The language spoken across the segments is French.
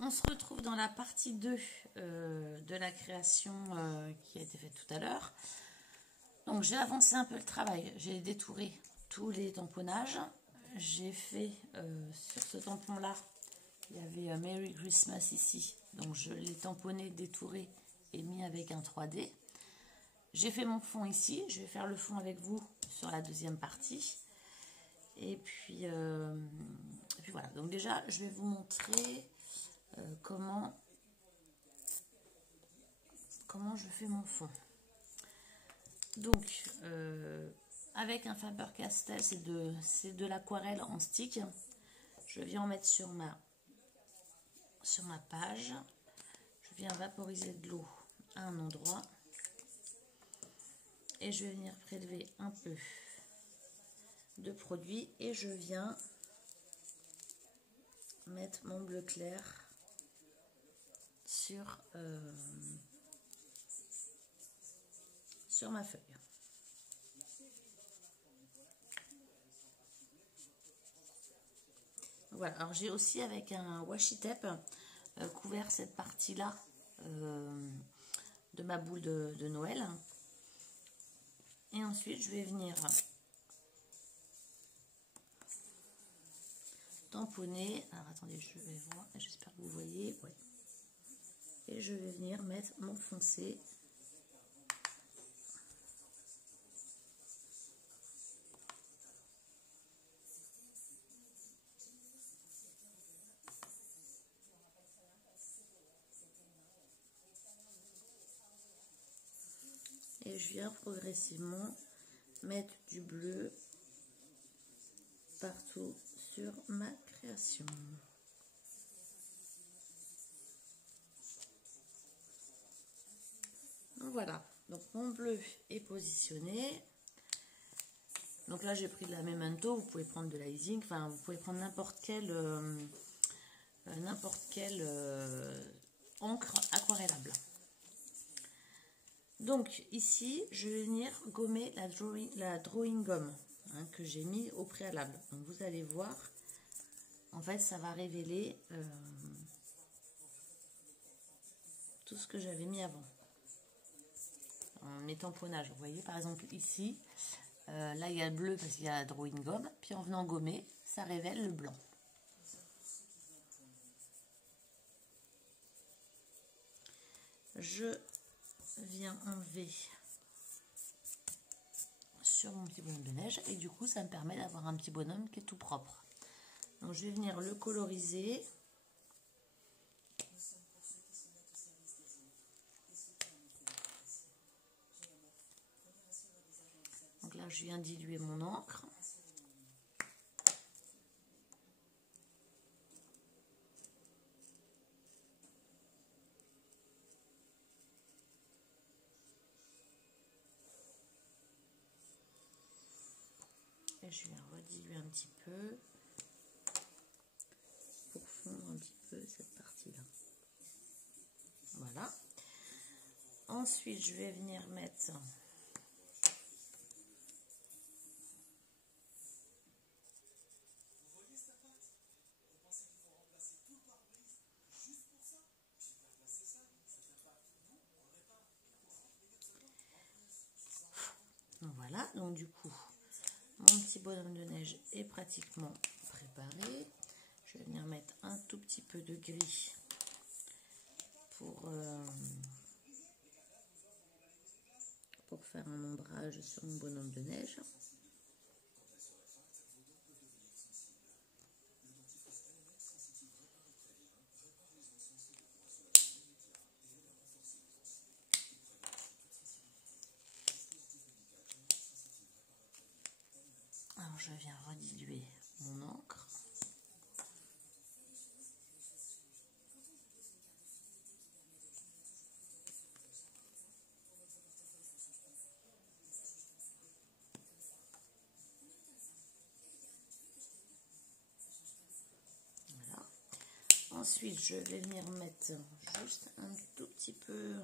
on se retrouve dans la partie 2 de la création qui a été faite tout à l'heure. Donc j'ai avancé un peu le travail, j'ai détouré tous les tamponnages. J'ai fait sur ce tampon là, il y avait Merry Christmas ici, donc je l'ai tamponné, détouré et mis avec un 3D. J'ai fait mon fond ici, je vais faire le fond avec vous sur la deuxième partie. Et puis voilà, donc déjà je vais vous montrer comment je fais mon fond. Donc avec un Faber-Castell, c'est de l'aquarelle en stick. Je viens en mettre sur ma page. Je viens vaporiser de l'eau à un endroit. Et je vais venir prélever un peu de produit. Et je viens mettre mon bleu clair sur ma feuille. Voilà, alors j'ai aussi avec un washi tape couvert cette partie-là de ma boule de Noël. Et ensuite, je vais venir tamponner. Alors attendez, je vais voir, j'espère que vous voyez. Ouais. Et je vais venir mettre mon foncé. Et je viens progressivement mettre du bleu partout sur ma création. Donc voilà, donc mon bleu est positionné. Donc là j'ai pris de la Memento, vous pouvez prendre de l'Icing, enfin vous pouvez prendre n'importe quelle encre aquarellable. Donc ici, je vais venir gommer la drawing gomme que j'ai mis au préalable. Donc vous allez voir, en fait ça va révéler tout ce que j'avais mis avant. Mes tamponnages, vous voyez par exemple ici, là il y a le bleu parce qu'il y a la drawing gomme, puis en venant gommer, ça révèle le blanc. Je viens enlever sur mon petit bonhomme de neige et du coup ça me permet d'avoir un petit bonhomme qui est tout propre. Donc je vais venir le coloriser. Donc là je viens diluer mon encre. Et je viens rediluer un petit peu pour fondre un petit peu cette partie-là. Voilà. Ensuite, je vais venir mettre voilà, donc du coup, mon petit bonhomme de neige est pratiquement préparé. Je vais venir mettre un tout petit peu de gris pour faire un ombrage sur mon bonhomme de neige. Alors je viens rediluer mon encre. Voilà. Ensuite, je vais venir mettre juste un tout petit peu,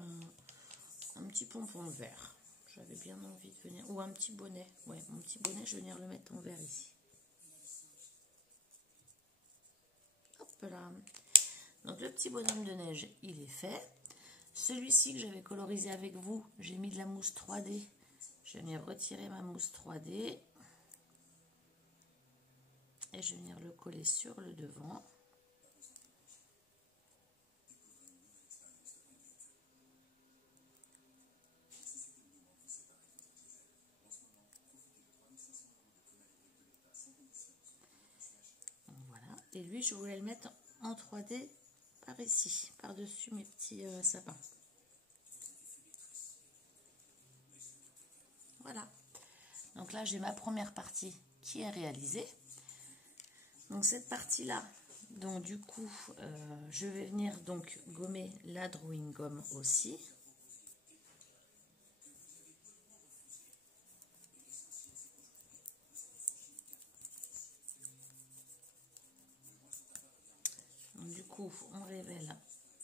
un petit pompon vert. J'avais bien envie de venir, ou un petit bonnet. Ouais, mon petit bonnet, je vais venir le mettre en vert ici. Hop là. Donc le petit bonhomme de neige, il est fait. Celui-ci que j'avais colorisé avec vous, j'ai mis de la mousse 3D. Je vais venir retirer ma mousse 3D. Et je vais venir le coller sur le devant. Voilà. Et lui, je voulais le mettre en 3D par ici, par-dessus mes petits sapins. Voilà. Donc là, j'ai ma première partie qui est réalisée. Donc cette partie-là, donc du coup, je vais venir donc gommer la drawing gomme aussi. Donc du coup, on révèle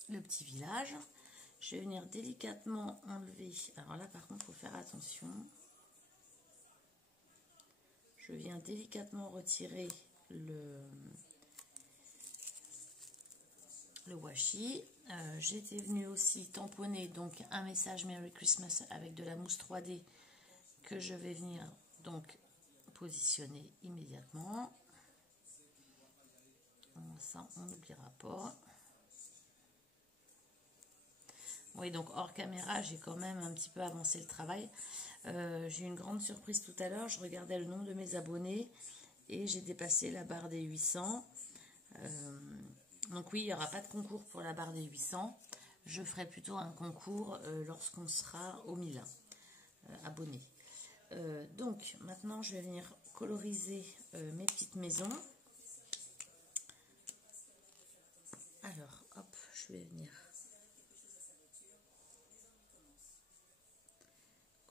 le petit village. Je vais venir délicatement enlever. Alors là, par contre, il faut faire attention. Je viens délicatement retirer le washi. J'étais venue aussi tamponner donc un message Merry Christmas avec de la mousse 3D que je vais venir donc positionner immédiatement. Ça, on n'oubliera pas. Oui, donc hors caméra, j'ai quand même un petit peu avancé le travail. J'ai eu une grande surprise tout à l'heure. Je regardais le nombre de mes abonnés et j'ai dépassé la barre des 800. Donc oui, il n'y aura pas de concours pour la barre des 800. Je ferai plutôt un concours lorsqu'on sera aux 1000 abonnés. Donc maintenant, je vais venir coloriser mes petites maisons. Alors, hop, je vais venir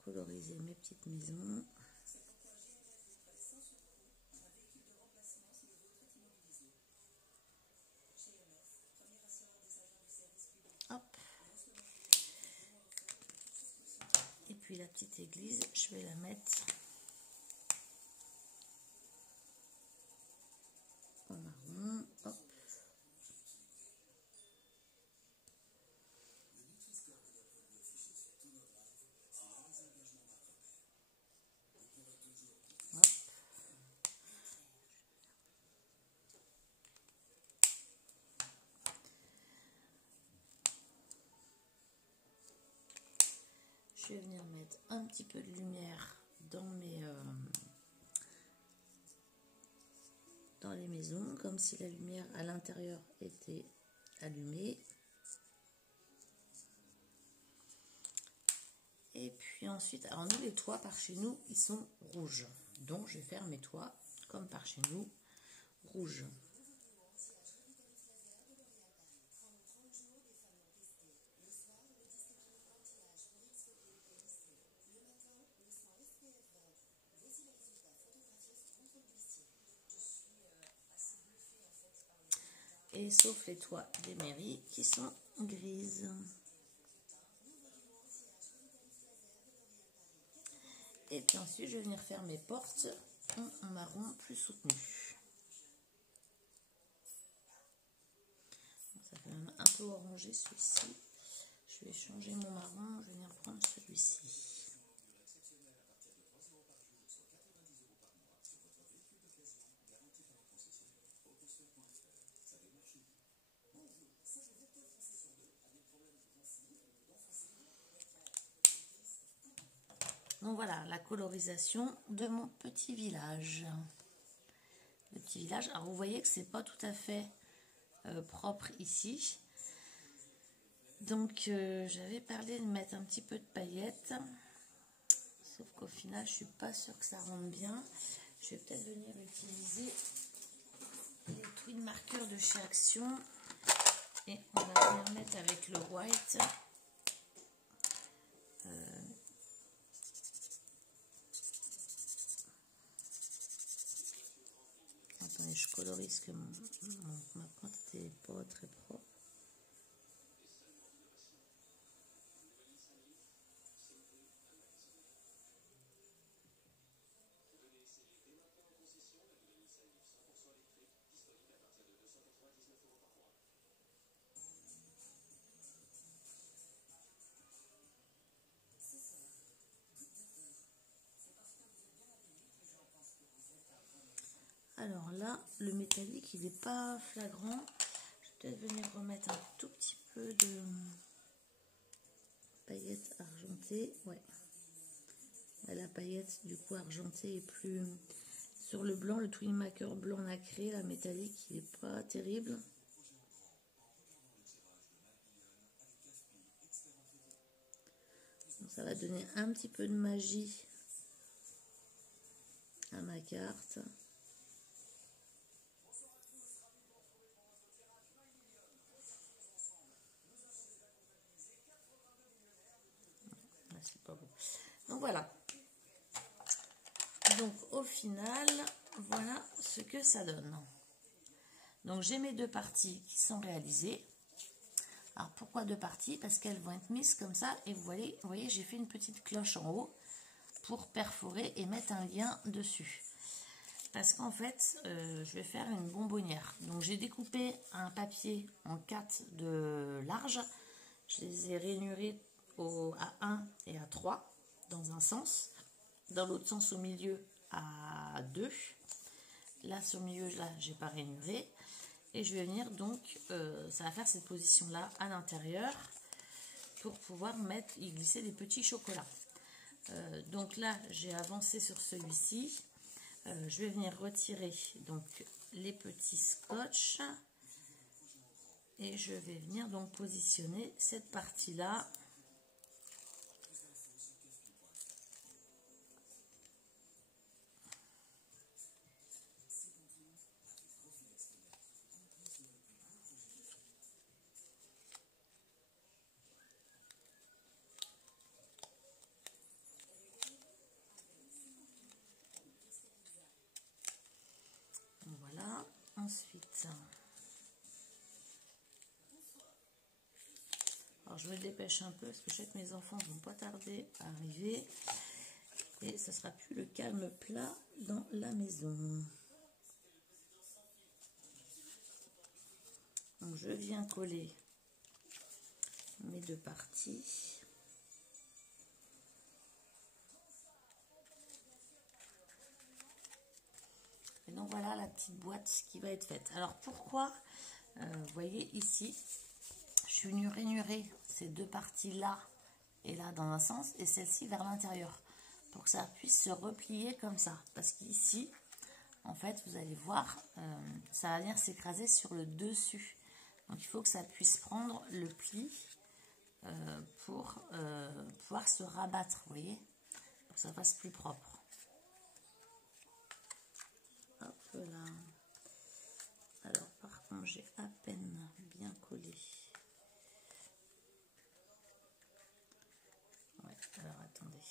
coloriser mes petites maisons. Hop. Et puis la petite église, je vais la mettre en marron. Hop. Je vais venir mettre un petit peu de lumière dans les maisons, comme si la lumière à l'intérieur était allumée. Et puis ensuite, alors nous les toits par chez nous, ils sont rouges. Donc je vais faire mes toits, comme par chez nous, rouges. Et sauf les toits des mairies qui sont grises. Et puis ensuite, je vais venir faire mes portes en marron plus soutenu. Ça fait même un peu orangé celui-ci. Je vais changer mon marron, je vais venir prendre celui-ci. Donc voilà, la colorisation de mon petit village. Le petit village, alors vous voyez que c'est pas tout à fait propre ici. Donc j'avais parlé de mettre un petit peu de paillettes. Sauf qu'au final, je suis pas sûre que ça rentre bien. Je vais peut-être venir utiliser les twin marqueurs de chez Action. Et on va venir mettre avec le white. Attendez, je colorise que ma pointe n'était pas très propre. là, le métallique, il n'est pas flagrant. Je vais peut-être venir remettre un tout petit peu de paillettes argentées. Ouais. La paillette, du coup, argentée est plus... Sur le blanc, le Twin Maker blanc nacré, la métallique, il n'est pas terrible. Donc, ça va donner un petit peu de magie à ma carte. C'est pas beau. Donc voilà. Donc au final, voilà ce que ça donne. Donc j'ai mes deux parties qui sont réalisées. Alors pourquoi deux parties? Parce qu'elles vont être mises comme ça. Et vous voyez j'ai fait une petite cloche en haut pour perforer et mettre un lien dessus. Parce qu'en fait, je vais faire une bonbonnière. Donc j'ai découpé un papier en 4 de large. Je les ai rainurés à 1 et à 3 dans un sens. Dans l'autre sens au milieu à 2. Là sur le milieu, là j'ai pas rainuré. Et je vais venir donc, ça va faire cette position là à l'intérieur pour pouvoir y glisser des petits chocolats. Donc là j'ai avancé sur celui-ci. Je vais venir retirer donc les petits scotch. Et je vais venir donc positionner cette partie là. Voilà, ensuite, alors je me dépêche un peu parce que je sais que mes enfants ne vont pas tarder à arriver et ça sera plus le calme plat dans la maison. Donc je viens coller mes deux parties. Et donc voilà la petite boîte qui va être faite. Alors pourquoi, vous voyez ici, je suis venue rainurer ces deux parties là et là dans un sens et celle-ci vers l'intérieur pour que ça puisse se replier comme ça. Parce qu'ici, en fait, vous allez voir, ça va venir s'écraser sur le dessus. Donc il faut que ça puisse prendre le pli pour pouvoir se rabattre, vous voyez, pour que ça fasse plus propre. Hop là. Alors par contre j'ai à peine bien collé. Ouais, alors attendez.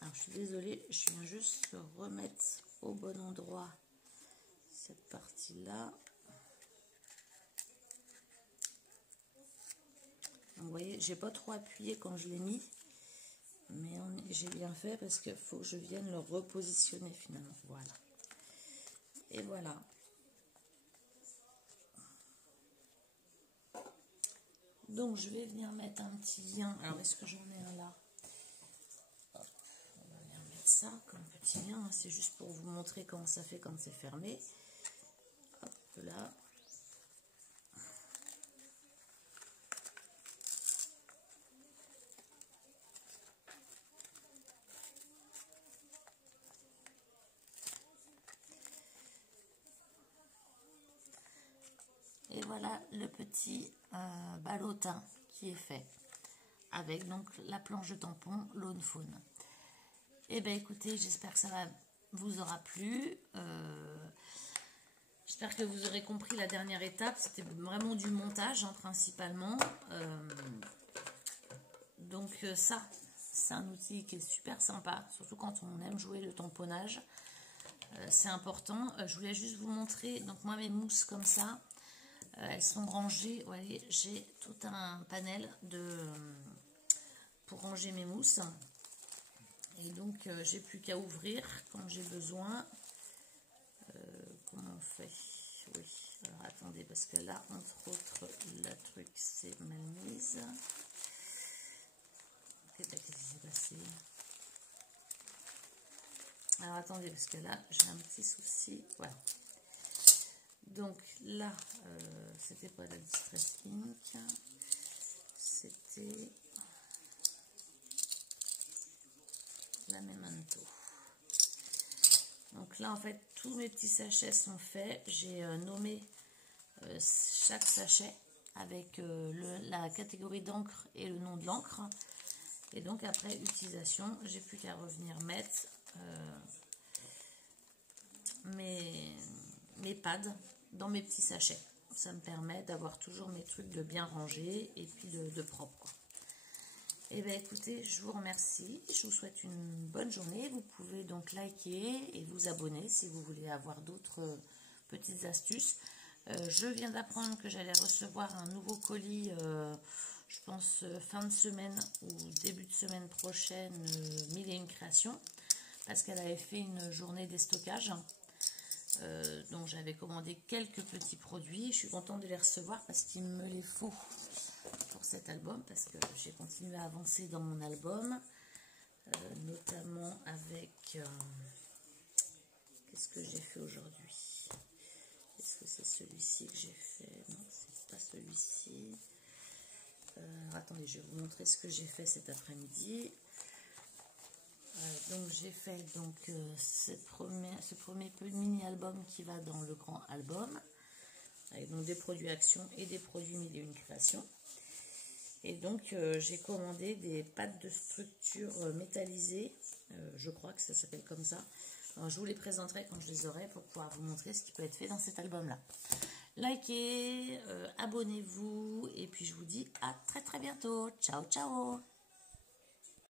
Alors je suis désolée, je viens juste remettre au bon endroit cette partie là. Vous voyez, j'ai pas trop appuyé quand je l'ai mis, mais j'ai bien fait parce qu'il faut que je vienne le repositionner finalement. Voilà. Et voilà. Donc je vais venir mettre un petit lien. Alors est-ce que j'en ai un là? Hop, on va venir mettre ça comme petit lien. C'est juste pour vous montrer comment ça fait quand c'est fermé. Hop là. Et voilà le petit ballotin qui est fait avec donc la planche de tampon Lawn Fawn. Et bien écoutez, j'espère que ça vous aura plu. J'espère que vous aurez compris la dernière étape. C'était vraiment du montage hein, principalement. Donc ça, c'est un outil qui est super sympa, surtout quand on aime jouer le tamponnage. C'est important. Je voulais juste vous montrer, donc moi mes mousses comme ça, elles sont rangées. Vous voyez, j'ai tout un panel pour ranger mes mousses. Et donc j'ai plus qu'à ouvrir quand j'ai besoin. Comment on fait? oui. Alors attendez, parce que là, entre autres, la truc c'est mal mise. Qu'est-ce qui s'est passé? Alors attendez, parce que là, j'ai un petit souci. Voilà. Donc là, c'était pas la Distress Ink. C'était la Memento. Donc là, en fait, tous mes petits sachets sont faits. J'ai nommé chaque sachet avec la catégorie d'encre et le nom de l'encre. Et donc, après utilisation, j'ai plus qu'à revenir mettre mes pads dans mes petits sachets. Ça me permet d'avoir toujours mes trucs de bien rangés et puis de propre, quoi. Et bien écoutez, je vous remercie, je vous souhaite une bonne journée. Vous pouvez donc liker et vous abonner si vous voulez avoir d'autres petites astuces. Je viens d'apprendre que j'allais recevoir un nouveau colis, je pense fin de semaine ou début de semaine prochaine, 1001 créations, parce qu'elle avait fait une journée déstockage. Donc j'avais commandé quelques petits produits. Je suis contente de les recevoir parce qu'il me les faut pour cet album, parce que j'ai continué à avancer dans mon album, notamment avec qu'est-ce que j'ai fait aujourd'hui? Est-ce que c'est celui-ci que j'ai fait? Non, c'est pas celui-ci. Attendez, je vais vous montrer ce que j'ai fait cet après-midi. Donc j'ai fait donc ce premier mini-album qui va dans le grand album, avec donc des produits Action et des produits 1001 créations. Et donc j'ai commandé des pattes de structure métallisées, je crois que ça s'appelle comme ça. Alors, je vous les présenterai quand je les aurai pour pouvoir vous montrer ce qui peut être fait dans cet album-là. Likez, abonnez-vous et puis je vous dis à très très bientôt. Ciao ciao.